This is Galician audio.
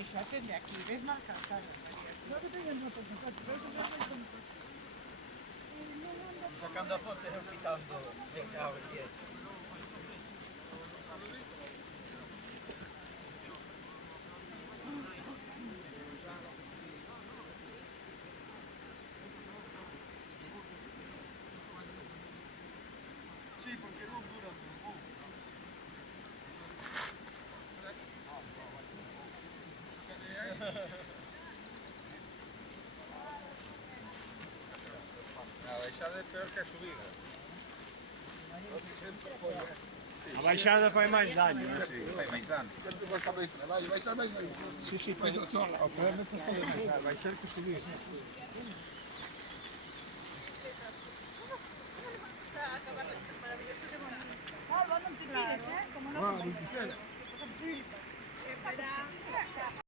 baixate de aquí, ves marcar, claro. No que teñen motos no coche, pero eso non son Sacando a foto e eu quitando. Me cago en 10. Sí, porque non duran pouco. A baixada é peor que a subida. A baixada fai máis daño. Sí, fai máis dano. Sempre cuesta máis traballo, vai ser máis aí. Sí, sí, Vai ser sola. o peor é que pode baixar, baixar que subir. Salva, non te tires, como non Ah, 26.